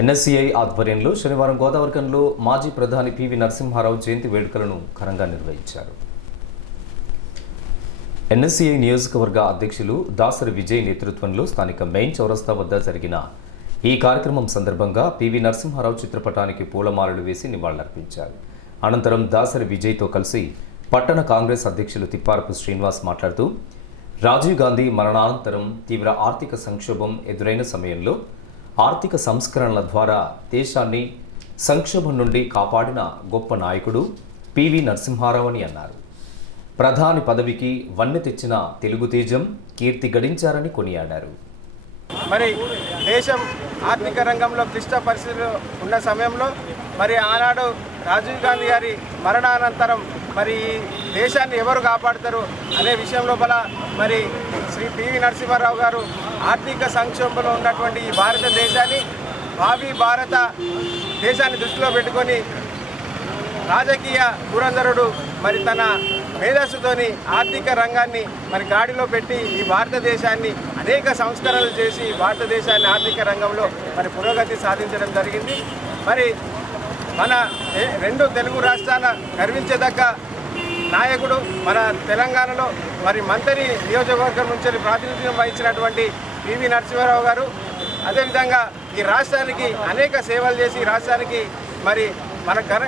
NSCI ఆధ్వర్యంలో శనివారం గోదావరికంలో మాజీ ప్రధాని పివి నరసింహారావు జయంతి వేడుకలను ఘనంగా నిర్వహించారు. ఎన్ఎస్సీఐ నియోజకవర్గ అధ్యక్షులు దాసరి విజయ్ నేతృత్వంలో స్థానిక మెయిన్ చౌరస్తా వద్ద జరిగిన ఈ కార్యక్రమం సందర్భంగా పివి నరసింహారావు చిత్రపటానికి పూలమాలలు వేసి నివాళులర్పించారు. అనంతరం దాసరి విజయ్తో కలిసి పట్టణ కాంగ్రెస్ అధ్యక్షులు తిప్పారపు శ్రీనివాస్ మాట్లాడుతూ రాజీవ్ గాంధీ మరణానంతరం తీవ్ర ఆర్థిక సంక్షోభం ఎదురైన సమయంలో ఆర్థిక సంస్కరణల ద్వారా దేశాన్ని సంక్షోభం నుండి కాపాడిన గొప్ప నాయకుడు పివి నరసింహారావు అని అన్నారు. ప్రధాని పదవికి వన్నె తెచ్చిన తెలుగు తేజం కీర్తి గడించారని కొనియాడారు. మరి దేశం ఆర్థిక రంగంలో క్లిష్ట పరిస్థితులు ఉన్న సమయంలో మరి ఆనాడు రాజీవ్ గాంధీ గారి మరణానంతరం మరి దేశాన్ని ఎవరు కాపాడతారు అనే విషయం లోపల మరి శ్రీ పివి నరసింహారావు గారు ఆర్థిక సంక్షోభంలో ఉన్నటువంటి ఈ భారతదేశాన్ని భావి భారత దేశాన్ని దృష్టిలో పెట్టుకొని రాజకీయ పురంధరుడు మరి తన మేధస్సుతోని ఆర్థిక రంగాన్ని మరి గాడిలో పెట్టి ఈ భారతదేశాన్ని అనేక సంస్కరణలు చేసి భారతదేశాన్ని ఆర్థిక రంగంలో మరి పురోగతి సాధించడం జరిగింది. మరి మన రెండు తెలుగు రాష్ట్రాల గర్వించదగ్గ నాయకుడు మన తెలంగాణలో మరి మంత్రి నియోజకవర్గం నుంచి ప్రాతినిధ్యం వహించినటువంటి పివి నరసింహారావు గారు అదేవిధంగా ఈ రాష్ట్రానికి అనేక సేవలు చేసి రాష్ట్రానికి మరి మన ఘన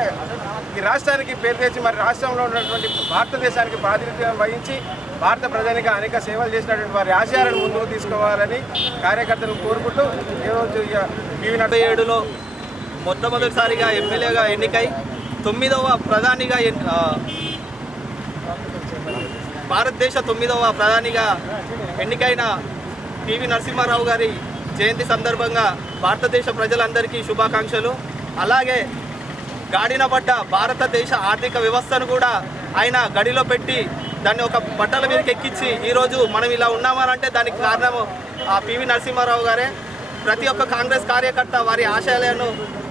ఈ రాష్ట్రానికి పేరు తెచ్చి మరి రాష్ట్రంలో ఉన్నటువంటి భారతదేశానికి ప్రాతినిధ్యం వహించి భారత ప్రజానికి అనేక సేవలు చేసినటువంటి వారి ఆశయాలను ముందుకు తీసుకోవాలని కార్యకర్తలు కోరుకుంటూ ఈరోజు పివి డెబ్బై ఏడులో మొట్టమొదటిసారిగా ఎమ్మెల్యేగా ఎన్నికై తొమ్మిదవ ప్రధానిగా భారతదేశ తొమ్మిదవ ప్రధానిగా ఎన్నికైన పివి నరసింహారావు గారి జయంతి సందర్భంగా భారతదేశ ప్రజలందరికీ శుభాకాంక్షలు. అలాగే గాడిన పడ్డ భారతదేశ ఆర్థిక వ్యవస్థను కూడా ఆయన గడిలో పెట్టి దాన్ని ఒక బట్టల మీదకి ఎక్కించి ఈరోజు మనం ఇలా ఉన్నామనంటే దానికి కారణం ఆ పివి నరసింహారావు గారే. ప్రతి ఒక్క కాంగ్రెస్ కార్యకర్త వారి ఆశయాలను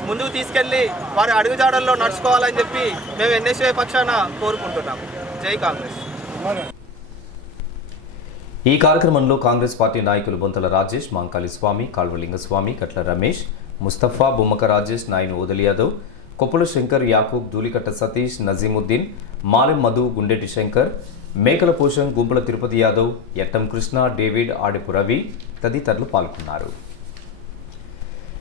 ముందుకు తీసుకెళ్ళి వారి అడుగుజాడల్లో నడుచుకోవాలని చెప్పి మేము ఎన్ఎస్ఏ పక్షాన కోరుకుంటున్నాం జై కాంగ్రెస్. ఈ కార్యక్రమంలో కాంగ్రెస్ పార్టీ నాయకులు బొంతల రాజేష్ మాంకాళి స్వామి కాల్వలింగస్వామి కట్ల రమేష్ ముస్తఫా బొమ్మక రాజేష్ నాయను ఓదలి యాదవ్ కొప్పుల శంకర్ యాకూబ్ ధూలికట్ట సతీష్ నజీముద్దీన్ మాలెం మధు గుండెటి శంకర్ మేకల పోషం గుంపుల తిరుపతి యాదవ్ ఎట్టం కృష్ణ డేవిడ్ ఆడిపు రవి తదితరులు పాల్గొన్నారు.